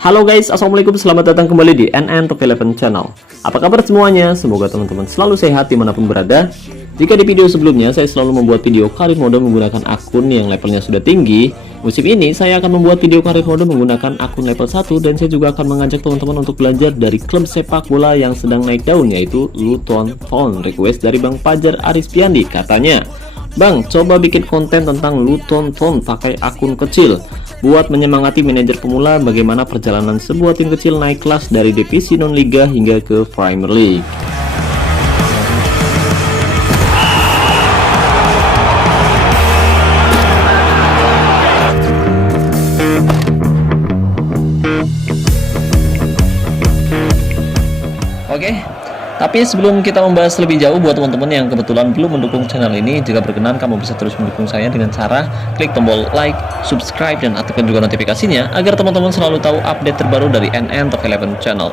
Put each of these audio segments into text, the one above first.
Halo guys, assalamualaikum, selamat datang kembali di NN Top 11 Channel. Apa kabar semuanya? Semoga teman-teman selalu sehat dimanapun berada. Jika di video sebelumnya saya selalu membuat video karir mode menggunakan akun yang levelnya sudah tinggi, musim ini saya akan membuat video karir mode menggunakan akun level 1, dan saya juga akan mengajak teman-teman untuk belajar dari klub sepak bola yang sedang naik daun, yaitu Luton Town. Request dari Bang Fajar Arisbiandi, katanya, "Bang, coba bikin konten tentang Luton Town pakai akun kecil buat menyemangati manajer pemula bagaimana perjalanan sebuah tim kecil naik kelas dari divisi non-liga hingga ke Premier League." Oke, tapi sebelum kita membahas lebih jauh, buat teman-teman yang kebetulan belum mendukung channel ini, jika berkenan kamu bisa terus mendukung saya dengan cara klik tombol like, subscribe, dan aktifkan juga notifikasinya agar teman-teman selalu tahu update terbaru dari NN Top 11 Channel.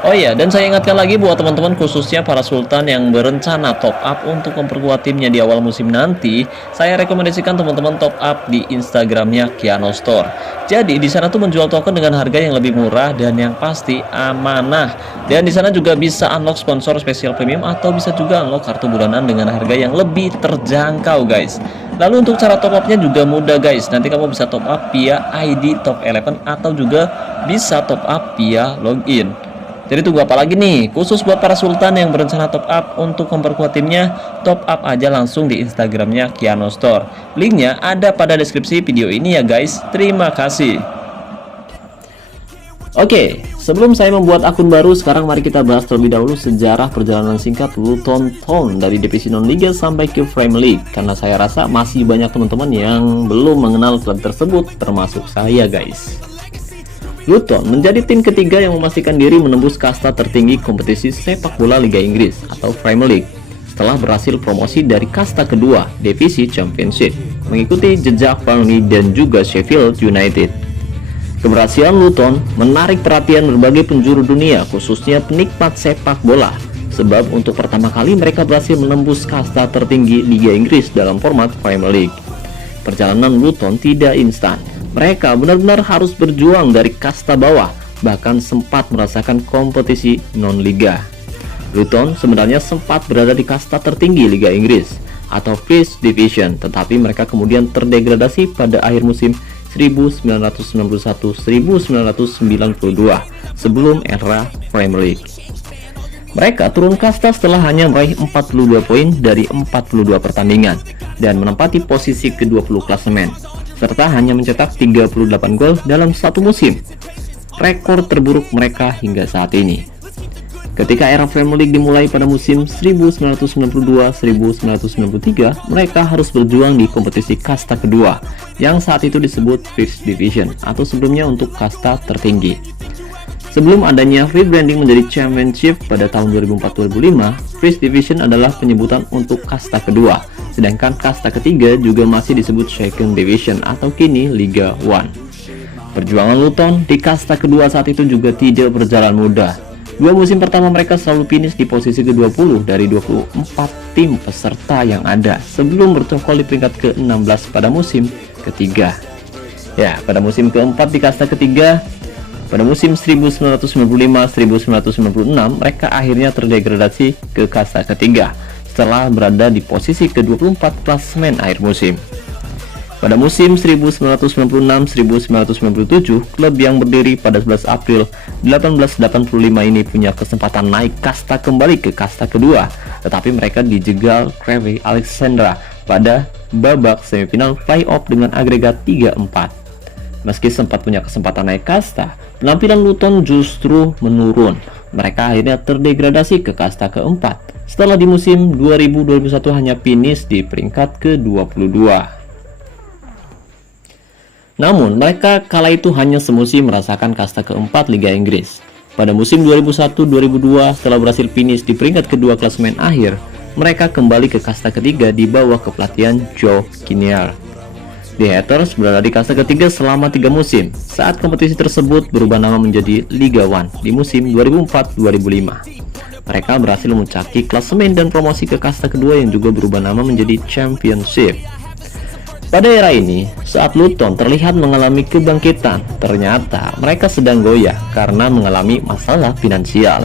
Oh iya, dan saya ingatkan lagi buat teman-teman khususnya para sultan yang berencana top up untuk memperkuat timnya di awal musim nanti, saya rekomendasikan teman-teman top up di Instagramnya Kiano Store. Jadi di sana tuh menjual token dengan harga yang lebih murah dan yang pasti amanah. Dan di sana juga bisa unlock sponsor spesial premium atau bisa juga unlock kartu bulanan dengan harga yang lebih terjangkau, guys. Lalu untuk cara top upnya juga mudah, guys. Nanti kamu bisa top up via ID Top 11 atau juga bisa top up via login. Jadi tunggu apa lagi nih? Khusus buat para sultan yang berencana top up untuk memperkuat timnya, top up aja langsung di Instagramnya Kiano Store. Linknya ada pada deskripsi video ini ya guys. Terima kasih. Oke, sebelum saya membuat akun baru, sekarang mari kita bahas terlebih dahulu sejarah perjalanan singkat Luton Town dari divisi non-liga sampai ke Premier League. Karena saya rasa masih banyak teman-teman yang belum mengenal klub tersebut, termasuk saya guys. Luton menjadi tim ketiga yang memastikan diri menembus kasta tertinggi kompetisi sepak bola Liga Inggris atau Premier League setelah berhasil promosi dari kasta kedua, divisi Championship, mengikuti jejak Burnley dan juga Sheffield United. Keberhasilan Luton menarik perhatian berbagai penjuru dunia, khususnya penikmat sepak bola, sebab untuk pertama kali mereka berhasil menembus kasta tertinggi Liga Inggris dalam format Premier League. Perjalanan Luton tidak instan. Mereka benar-benar harus berjuang dari kasta bawah, bahkan sempat merasakan kompetisi non-liga. Luton sebenarnya sempat berada di kasta tertinggi Liga Inggris atau First Division, tetapi mereka kemudian terdegradasi pada akhir musim 1991-1992 sebelum era Premier League. Mereka turun kasta setelah hanya meraih 42 poin dari 42 pertandingan dan menempati posisi ke-20 klasemen, serta hanya mencetak 38 gol dalam satu musim, rekor terburuk mereka hingga saat ini. Ketika era Premier League dimulai pada musim 1992-1993, mereka harus berjuang di kompetisi kasta kedua, yang saat itu disebut First Division, atau sebelumnya untuk kasta tertinggi. Sebelum adanya rebranding menjadi Championship pada tahun 2004-2005, First Division adalah penyebutan untuk kasta kedua, sedangkan kasta ketiga juga masih disebut Second Division atau kini Liga 1. Perjuangan Luton di kasta kedua saat itu juga tidak berjalan mudah. Dua musim pertama mereka selalu finish di posisi ke-20 dari 24 tim peserta yang ada, sebelum bertokol di peringkat ke-16 pada musim ketiga. Ya, pada musim keempat di kasta ketiga, pada musim 1995-1996, mereka akhirnya terdegradasi ke kasta ketiga setelah berada di posisi ke-24 klasemen akhir musim. Pada musim 1996-1997, klub yang berdiri pada 11 April 1885 ini punya kesempatan naik kasta kembali ke kasta kedua, tetapi mereka dijegal Crewe Alexandra pada babak semifinal playoff dengan agregat 3-4. Meski sempat punya kesempatan naik kasta, penampilan Luton justru menurun. Mereka akhirnya terdegradasi ke kasta keempat setelah di musim 2000-2001 hanya finish di peringkat ke-22. Namun mereka kala itu hanya semusim merasakan kasta keempat Liga Inggris. Pada musim 2001-2002 setelah berhasil finish di peringkat kedua klasemen akhir, mereka kembali ke kasta ketiga di bawah kepelatihan Joe Kinnear. The Hatters berada di kasta ketiga selama 3 musim, saat kompetisi tersebut berubah nama menjadi Liga 1 di musim 2004-2005. Mereka berhasil memuncaki klasemen dan promosi ke kasta kedua yang juga berubah nama menjadi Championship. Pada era ini, saat Luton terlihat mengalami kebangkitan, ternyata mereka sedang goyah karena mengalami masalah finansial.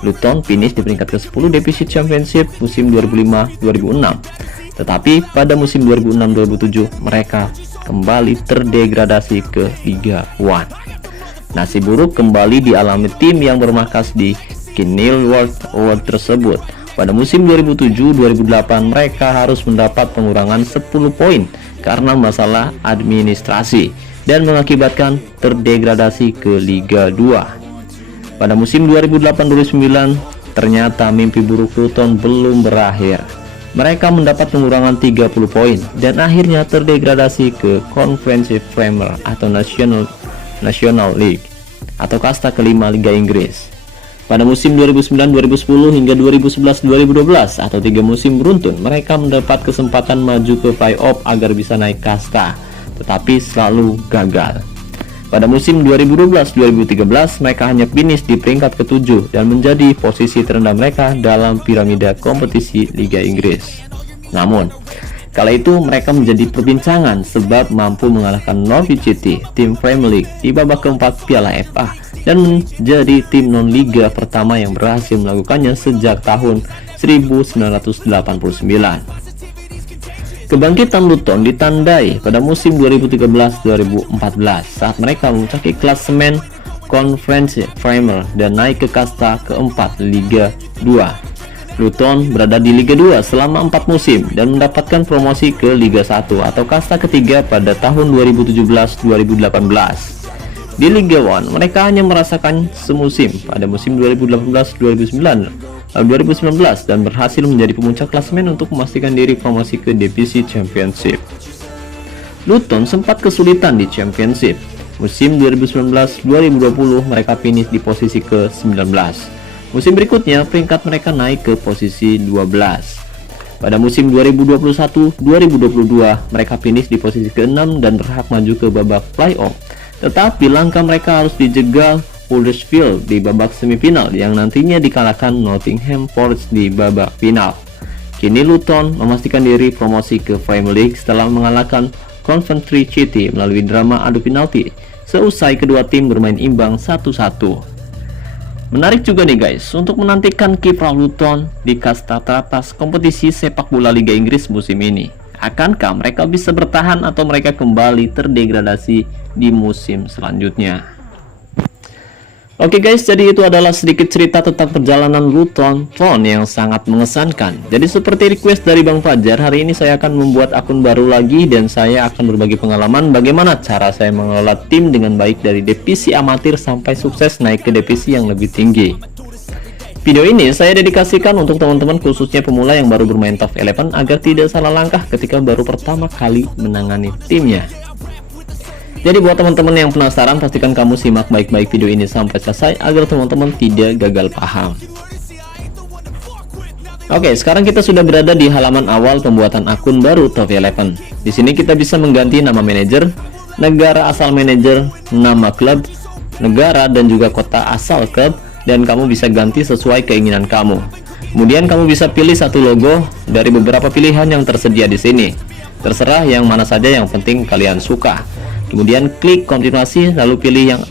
Luton finish di peringkat ke-10 divisi Championship musim 2005-2006. Tetapi pada musim 2006-2007 mereka kembali terdegradasi ke Liga 1. Nasib buruk kembali dialami tim yang bermarkas di Kenilworth Road tersebut. Pada musim 2007-2008 mereka harus mendapat pengurangan 10 poin karena masalah administrasi dan mengakibatkan terdegradasi ke Liga 2. Pada musim 2008-2009 ternyata mimpi buruk Luton belum berakhir. Mereka mendapat pengurangan 30 poin dan akhirnya terdegradasi ke Conference Premier atau National League atau kasta kelima Liga Inggris. Pada musim 2009-2010 hingga 2011-2012 atau 3 musim beruntun, mereka mendapat kesempatan maju ke playoff agar bisa naik kasta, tetapi selalu gagal. Pada musim 2012-2013 mereka hanya finish di peringkat ke-7 dan menjadi posisi terendah mereka dalam piramida kompetisi Liga Inggris. Namun, kala itu mereka menjadi perbincangan sebab mampu mengalahkan Norwich City, tim Premier League di babak keempat Piala FA dan menjadi tim non-liga pertama yang berhasil melakukannya sejak tahun 1989. Kebangkitan Luton ditandai pada musim 2013-2014 saat mereka memuncaki klasemen Conference Premier dan naik ke kasta keempat Liga 2. Luton berada di Liga 2 selama 4 musim dan mendapatkan promosi ke Liga 1 atau kasta ketiga pada tahun 2017-2018. Di Liga 1 mereka hanya merasakan semusim pada musim 2018-2019 dan berhasil menjadi pemuncak klasemen untuk memastikan diri promosi ke divisi Championship. Luton sempat kesulitan di Championship. Musim 2019-2020 mereka finish di posisi ke-19. Musim berikutnya peringkat mereka naik ke posisi 12. Pada musim 2021-2022 mereka finish di posisi ke-6 dan berhak maju ke babak playoff. Tetapi langkah mereka harus dijegal Huddersfield di babak semifinal yang nantinya dikalahkan Nottingham Forest di babak final. Kini Luton memastikan diri promosi ke Premier League setelah mengalahkan Coventry City melalui drama adu penalti seusai kedua tim bermain imbang 1-1. Menarik juga nih guys untuk menantikan kiprah Luton di kasta teratas kompetisi sepak bola Liga Inggris musim ini. Akankah mereka bisa bertahan atau mereka kembali terdegradasi di musim selanjutnya? Oke guys, jadi itu adalah sedikit cerita tentang perjalanan Luton Town yang sangat mengesankan. Jadi seperti request dari Bang Fajar, hari ini saya akan membuat akun baru lagi dan saya akan berbagi pengalaman bagaimana cara saya mengelola tim dengan baik dari divisi amatir sampai sukses naik ke divisi yang lebih tinggi. Video ini saya dedikasikan untuk teman-teman khususnya pemula yang baru bermain Top 11 agar tidak salah langkah ketika baru pertama kali menangani timnya. Jadi buat teman-teman yang penasaran, pastikan kamu simak baik-baik video ini sampai selesai agar teman-teman tidak gagal paham. Oke, sekarang kita sudah berada di halaman awal pembuatan akun baru Top 11. Di sini kita bisa mengganti nama manajer, negara asal manajer, nama klub, negara dan juga kota asal klub, dan kamu bisa ganti sesuai keinginan kamu. Kemudian kamu bisa pilih satu logo dari beberapa pilihan yang tersedia di sini. Terserah yang mana saja, yang penting kalian suka. Kemudian klik kontinuasi lalu pilih yang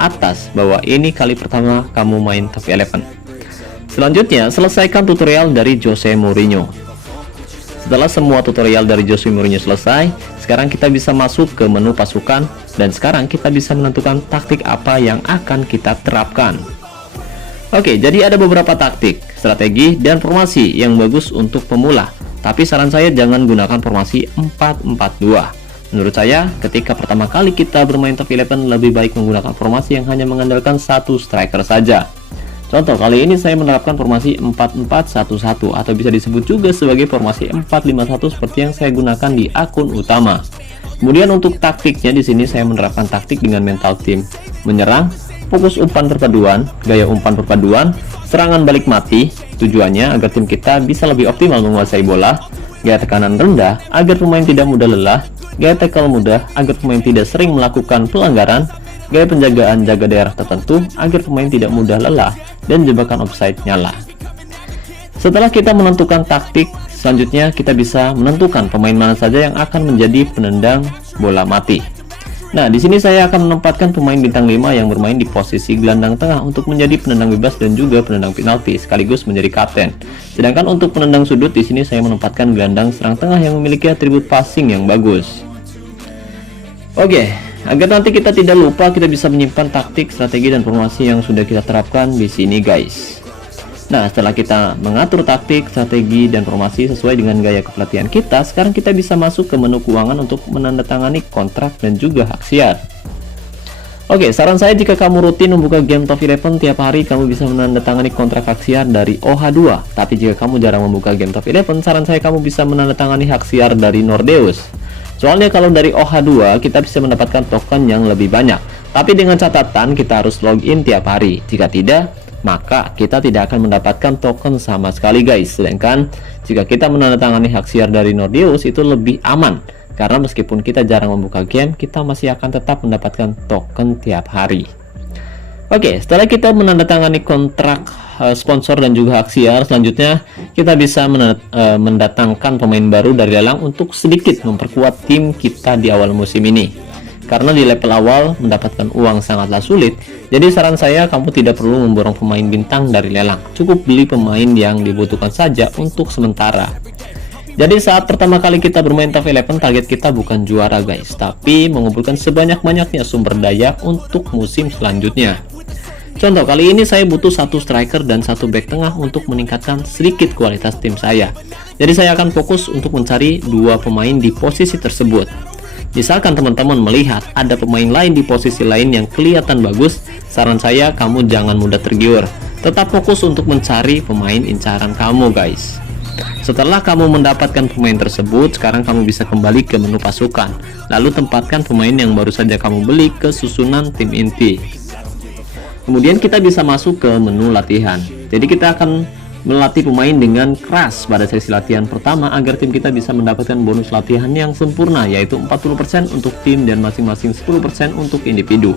atas bahwa ini kali pertama kamu main Top 11. Selanjutnya selesaikan tutorial dari Jose Mourinho. Setelah semua tutorial dari Jose Mourinho selesai, sekarang kita bisa masuk ke menu pasukan dan sekarang kita bisa menentukan taktik apa yang akan kita terapkan. Oke, jadi ada beberapa taktik, strategi, dan formasi yang bagus untuk pemula. Tapi saran saya jangan gunakan formasi 4-4-2. Menurut saya, ketika pertama kali kita bermain Top 11 lebih baik menggunakan formasi yang hanya mengandalkan satu striker saja. Contoh, kali ini saya menerapkan formasi 4-4-1-1 atau bisa disebut juga sebagai formasi 4-5-1 seperti yang saya gunakan di akun utama. Kemudian untuk taktiknya di sini saya menerapkan taktik dengan mental tim menyerang, fokus umpan perpaduan, gaya umpan perpaduan, serangan balik mati. Tujuannya agar tim kita bisa lebih optimal menguasai bola, gaya tekanan rendah agar pemain tidak mudah lelah, gaya tackle mudah agar pemain tidak sering melakukan pelanggaran, gaya penjagaan jaga daerah tertentu agar pemain tidak mudah lelah, dan jebakan offside nyala. Setelah kita menentukan taktik selanjutnya kita bisa menentukan pemain mana saja yang akan menjadi penendang bola mati. Nah, di sini saya akan menempatkan pemain bintang 5 yang bermain di posisi gelandang tengah untuk menjadi penendang bebas dan juga penendang penalti sekaligus menjadi kapten. Sedangkan untuk penendang sudut di sini saya menempatkan gelandang serang tengah yang memiliki atribut passing yang bagus. Oke, agar nanti kita tidak lupa, kita bisa menyimpan taktik, strategi dan formasi yang sudah kita terapkan di sini, guys. Nah, setelah kita mengatur taktik, strategi, dan formasi sesuai dengan gaya kepelatihan kita, sekarang kita bisa masuk ke menu keuangan untuk menandatangani kontrak dan juga hak siar. Oke, saran saya jika kamu rutin membuka game Top 11 tiap hari, kamu bisa menandatangani kontrak hak siar dari OH2. Tapi jika kamu jarang membuka game Top 11, saran saya kamu bisa menandatangani hak siar dari Nordeus. Soalnya kalau dari OH2, kita bisa mendapatkan token yang lebih banyak. Tapi dengan catatan, kita harus login tiap hari. Jika tidak, maka kita tidak akan mendapatkan token sama sekali, guys. Sedangkan jika kita menandatangani hak siar dari Nordeus itu lebih aman, karena meskipun kita jarang membuka game, kita masih akan tetap mendapatkan token tiap hari. Oke, setelah kita menandatangani kontrak sponsor dan juga hak siar, selanjutnya kita bisa mendatangkan pemain baru dari lelang untuk sedikit memperkuat tim kita di awal musim ini. Karena di level awal mendapatkan uang sangatlah sulit, jadi saran saya kamu tidak perlu memborong pemain bintang dari lelang, cukup beli pemain yang dibutuhkan saja untuk sementara. Jadi saat pertama kali kita bermain Top 11, target kita bukan juara, guys, tapi mengumpulkan sebanyak-banyaknya sumber daya untuk musim selanjutnya. Contoh, kali ini saya butuh 1 striker dan 1 back tengah untuk meningkatkan sedikit kualitas tim saya. Jadi saya akan fokus untuk mencari 2 pemain di posisi tersebut. Misalkan teman-teman melihat ada pemain lain di posisi lain yang kelihatan bagus, saran saya kamu jangan mudah tergiur. Tetap fokus untuk mencari pemain incaran kamu, guys. Setelah kamu mendapatkan pemain tersebut, sekarang kamu bisa kembali ke menu pasukan. Lalu tempatkan pemain yang baru saja kamu beli ke susunan tim inti. Kemudian kita bisa masuk ke menu latihan. Jadi kita akan melatih pemain dengan keras pada sesi latihan pertama agar tim kita bisa mendapatkan bonus latihan yang sempurna, yaitu 40% untuk tim dan masing-masing 10% untuk individu.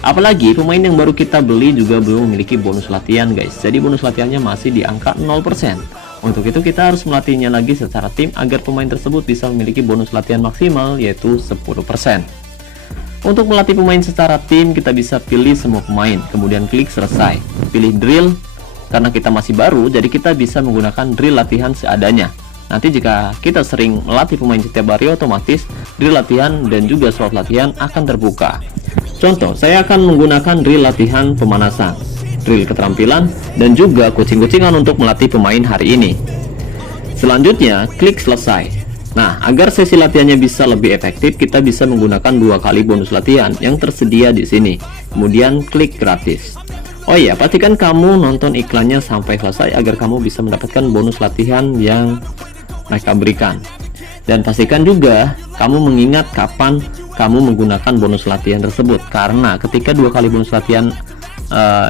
Apalagi pemain yang baru kita beli juga belum memiliki bonus latihan, guys. Jadi bonus latihannya masih di angka 0%. Untuk itu kita harus melatihnya lagi secara tim agar pemain tersebut bisa memiliki bonus latihan maksimal, yaitu 10%. Untuk melatih pemain secara tim, kita bisa pilih semua pemain, kemudian klik selesai. Pilih drill. Karena kita masih baru, jadi kita bisa menggunakan drill latihan seadanya. Nanti jika kita sering melatih pemain setiap hari, otomatis drill latihan dan juga slot latihan akan terbuka. Contoh, saya akan menggunakan drill latihan pemanasan, drill keterampilan, dan juga kucing-kucingan untuk melatih pemain hari ini. Selanjutnya, klik selesai. Nah, agar sesi latihannya bisa lebih efektif, kita bisa menggunakan 2 kali bonus latihan yang tersedia di sini. Kemudian klik gratis. Oh iya, pastikan kamu nonton iklannya sampai selesai agar kamu bisa mendapatkan bonus latihan yang mereka berikan. Dan pastikan juga kamu mengingat kapan kamu menggunakan bonus latihan tersebut, karena ketika 2 kali bonus latihan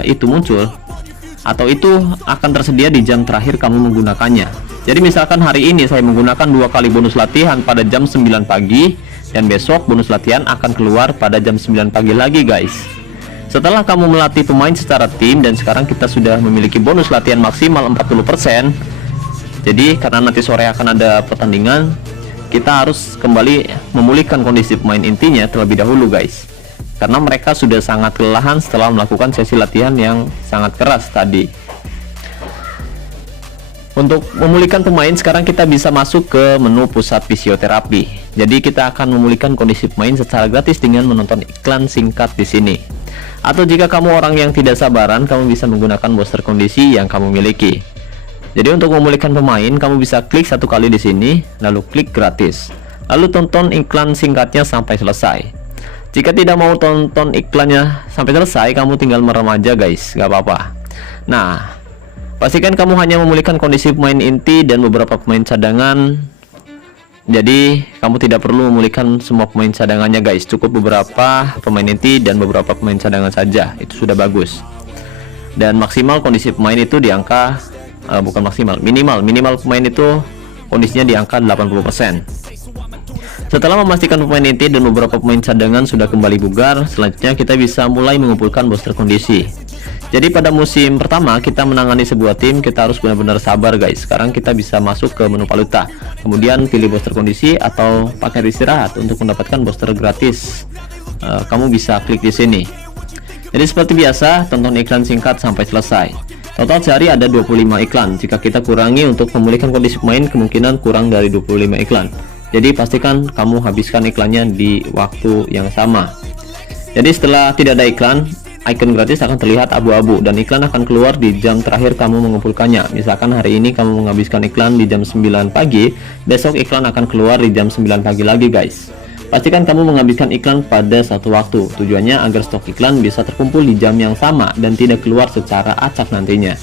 itu muncul, atau itu akan tersedia di jam terakhir kamu menggunakannya. Jadi misalkan hari ini saya menggunakan 2 kali bonus latihan pada jam 9 pagi, dan besok bonus latihan akan keluar pada jam 9 pagi lagi, guys. Setelah kamu melatih pemain secara tim dan sekarang kita sudah memiliki bonus latihan maksimal 40%. Jadi karena nanti sore akan ada pertandingan, kita harus kembali memulihkan kondisi pemain intinya terlebih dahulu, guys. Karena mereka sudah sangat kelelahan setelah melakukan sesi latihan yang sangat keras tadi. Untuk memulihkan pemain, sekarang kita bisa masuk ke menu pusat fisioterapi. Jadi kita akan memulihkan kondisi pemain secara gratis dengan menonton iklan singkat di sini. Atau jika kamu orang yang tidak sabaran, kamu bisa menggunakan booster kondisi yang kamu miliki. Jadi untuk memulihkan pemain, kamu bisa klik 1 kali di sini, lalu klik gratis. Lalu tonton iklan singkatnya sampai selesai. Jika tidak mau tonton iklannya sampai selesai, kamu tinggal merem aja, guys, gak apa-apa. Nah, pastikan kamu hanya memulihkan kondisi pemain inti dan beberapa pemain cadangan. Jadi kamu tidak perlu memulihkan semua pemain cadangannya, guys. Cukup beberapa pemain inti dan beberapa pemain cadangan saja, itu sudah bagus. Dan maksimal kondisi pemain itu di angka bukan maksimal, minimal pemain itu kondisinya di angka 80%. Setelah memastikan pemain inti dan beberapa pemain cadangan sudah kembali bugar, selanjutnya kita bisa mulai mengumpulkan booster kondisi. Jadi pada musim pertama kita menangani sebuah tim, kita harus benar-benar sabar guys. Sekarang kita bisa masuk ke menu valuta, kemudian pilih booster kondisi atau paket istirahat untuk mendapatkan booster gratis. Kamu bisa klik di sini. Jadi seperti biasa, tonton iklan singkat sampai selesai. Total sehari ada 25 iklan. Jika kita kurangi untuk memulihkan kondisi pemain, kemungkinan kurang dari 25 iklan. Jadi pastikan kamu habiskan iklannya di waktu yang sama. Jadi setelah tidak ada iklan, icon gratis akan terlihat abu-abu dan iklan akan keluar di jam terakhir kamu mengumpulkannya. Misalkan hari ini kamu menghabiskan iklan di jam 9 pagi, besok iklan akan keluar di jam 9 pagi lagi guys. Pastikan kamu menghabiskan iklan pada satu waktu. Tujuannya agar stok iklan bisa terkumpul di jam yang sama dan tidak keluar secara acak nantinya.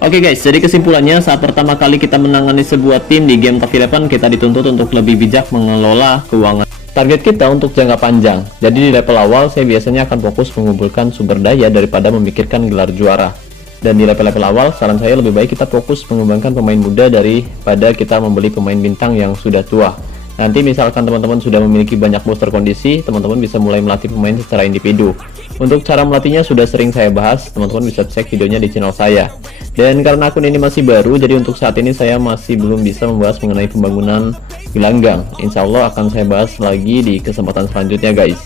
Oke guys, jadi kesimpulannya, saat pertama kali kita menangani sebuah tim di game Top 11, kita dituntut untuk lebih bijak mengelola keuangan. Target kita untuk jangka panjang. Jadi di level awal saya biasanya akan fokus mengumpulkan sumber daya daripada memikirkan gelar juara. Dan di level-level awal saran saya lebih baik kita fokus mengembangkan pemain muda daripada kita membeli pemain bintang yang sudah tua. Nanti misalkan teman-teman sudah memiliki banyak booster kondisi, teman-teman bisa mulai melatih pemain secara individu. Untuk cara melatihnya sudah sering saya bahas, teman-teman bisa cek videonya di channel saya. Dan karena akun ini masih baru, jadi untuk saat ini saya masih belum bisa membahas mengenai pembangunan gelanggang. Insya Allah akan saya bahas lagi di kesempatan selanjutnya guys.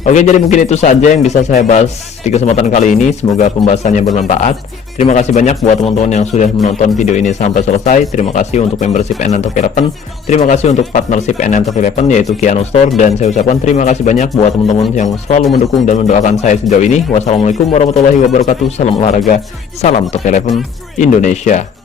Oke, jadi mungkin itu saja yang bisa saya bahas di kesempatan kali ini. Semoga pembahasannya bermanfaat. Terima kasih banyak buat teman-teman yang sudah menonton video ini sampai selesai. Terima kasih untuk membership NN Top 11. Terima kasih untuk partnership NN Top 11 yaitu Kiano Store. Dan saya ucapkan terima kasih banyak buat teman-teman yang selalu mendukung dan mendoakan saya sejauh ini. Wassalamualaikum warahmatullahi wabarakatuh. Salam olahraga, salam Top 11 Indonesia.